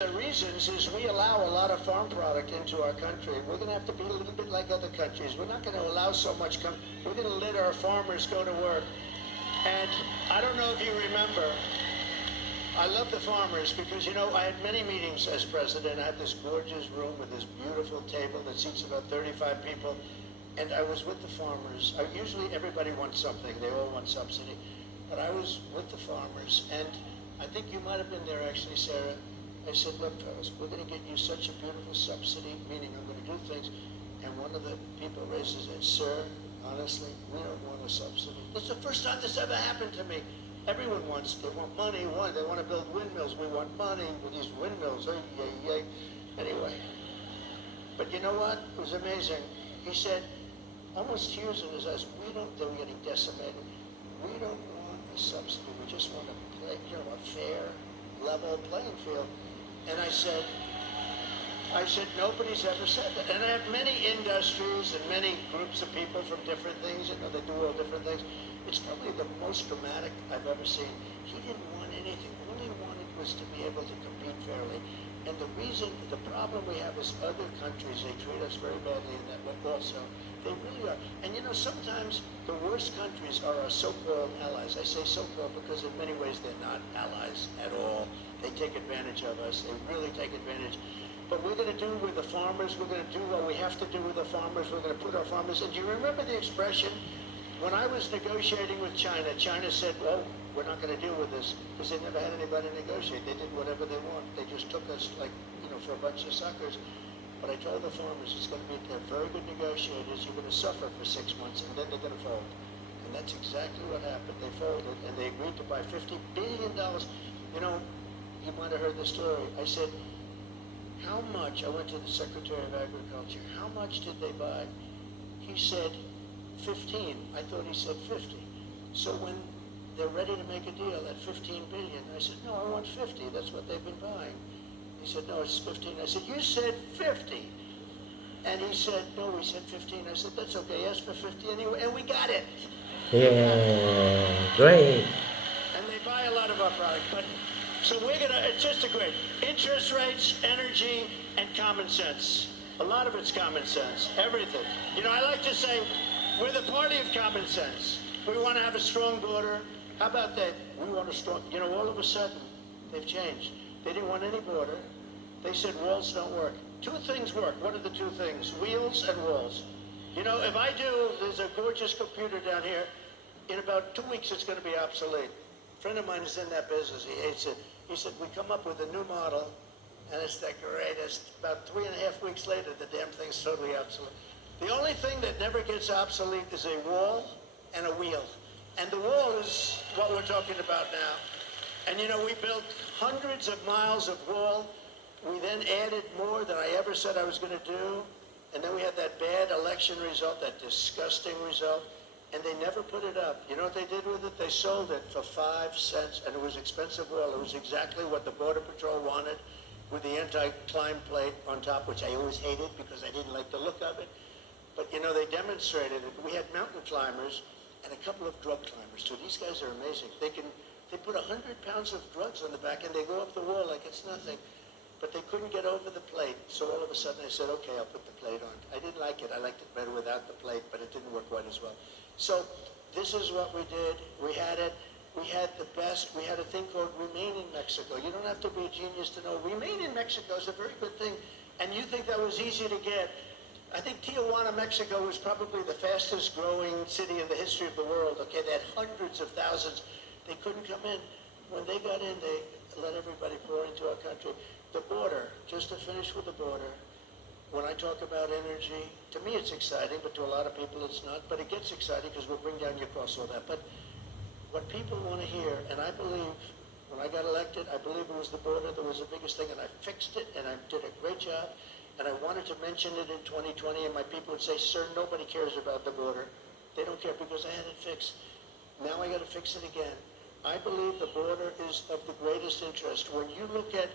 The reasons is we allow a lot of farm product into our country. We're going to have to be a little bit like other countries. We're not going to allow so much we're going to let our farmers go to work. And I don't know if you remember, I love the farmers because, you know, I had many meetings as president. I had this gorgeous room with this beautiful table that seats about 35 people. And I was with the farmers. Usually everybody wants something. They all want subsidy. But I was with the farmers. And I think you might have been there actually, Sarah. I said, look, fellas, we're going to get you such a beautiful subsidy, meaning I'm going to do things. And one of the people raises it, sir, honestly, we don't want a subsidy. It's the first time this ever happened to me. Everyone wants, they want money, they want to build windmills. We want money with these windmills. Anyway, but you know what? It was amazing. He said, almost tears in his eyes, they were getting decimated. We don't want a subsidy. We just want to play, a fair, level playing field. And I said, nobody's ever said that. And I have many industries and many groups of people from different things, they do all different things. It's probably the most dramatic I've ever seen. He didn't want anything. All he wanted was to be able to compete fairly. And the problem we have is other countries, they treat us very badly in that way also. They really are. And sometimes the worst countries are our so-called allies. I say so-called because in many ways they're not allies at all. They take advantage of us. They really take advantage. But we're going to do with the farmers. We're going to do what we have to do with the farmers. We're going to put our farmers. And do you remember the expression? When I was negotiating with China, China said, well, we're not going to deal with this because they never had anybody negotiate. They did whatever they want. They just took us for a bunch of suckers. But I told the farmers, it's going to be, they're very good negotiators. You're going to suffer for 6 months and then they're going to fold. And that's exactly what happened. They folded and they agreed to buy $50 billion. You might have heard the story. I said, how much, I went to the Secretary of Agriculture, how much did they buy? He said, 15. I thought he said 50. So when they're ready to make a deal at 15 billion, I said, no, I want 50. That's what they've been buying. He said, no, it's 15. I said, you said 50. And he said, no, we said 15. I said, that's okay. Ask for 50 anyway. And we got it. Yeah, great. And they buy a lot of our product. But so it's just a great interest rates, energy, and common sense. A lot of it's common sense. Everything. I like to say, we're the party of common sense. We want to have a strong border. How about that? We want a strong, all of a sudden, they've changed. They didn't want any border. They said walls don't work. Two things work. What are the two things? Wheels and walls. If I do, there's a gorgeous computer down here. In about 2 weeks, it's going to be obsolete. A friend of mine is in that business. He hates it. He said, we come up with a new model, and it's the greatest. About 3.5 weeks later, the damn thing's totally obsolete. The only thing that never gets obsolete is a wall and a wheel. And the wall is what we're talking about now. And we built hundreds of miles of wall. We then added more than I ever said I was going to do. And then we had that bad election result, that disgusting result. And they never put it up. You know what they did with it? They sold it for 5 cents. And it was expensive wall. It was exactly what the Border Patrol wanted, with the anti-climb plate on top, which I always hated because I didn't like the look of it. But they demonstrated it. We had mountain climbers and a couple of drug climbers too. These guys are amazing. They put 100 pounds of drugs on the back and they go up the wall like it's nothing. But they couldn't get over the plate. So all of a sudden I said, okay, I'll put the plate on. I didn't like it. I liked it better without the plate, but it didn't work quite as well. So this is what we did. We had it. We had the best. We had a thing called Remain in Mexico. You don't have to be a genius to know. Remain in Mexico is a very good thing. And you think that was easy to get. I think Tijuana, Mexico was probably the fastest growing city in the history of the world. Okay, they had hundreds of thousands. They couldn't come in. When they got in, they let everybody pour into our country. The border, just to finish with the border, when I talk about energy, to me it's exciting, but to a lot of people it's not. But it gets exciting because we'll bring down your costs, all that. But what people want to hear, and I believe, when I got elected, I believe it was the border that was the biggest thing, and I fixed it, and I did a great job. And I wanted to mention it in 2020, and my people would say, sir, nobody cares about the border. They don't care because I had it fixed. Now I got to fix it again. I believe the border is of the greatest interest. When you look at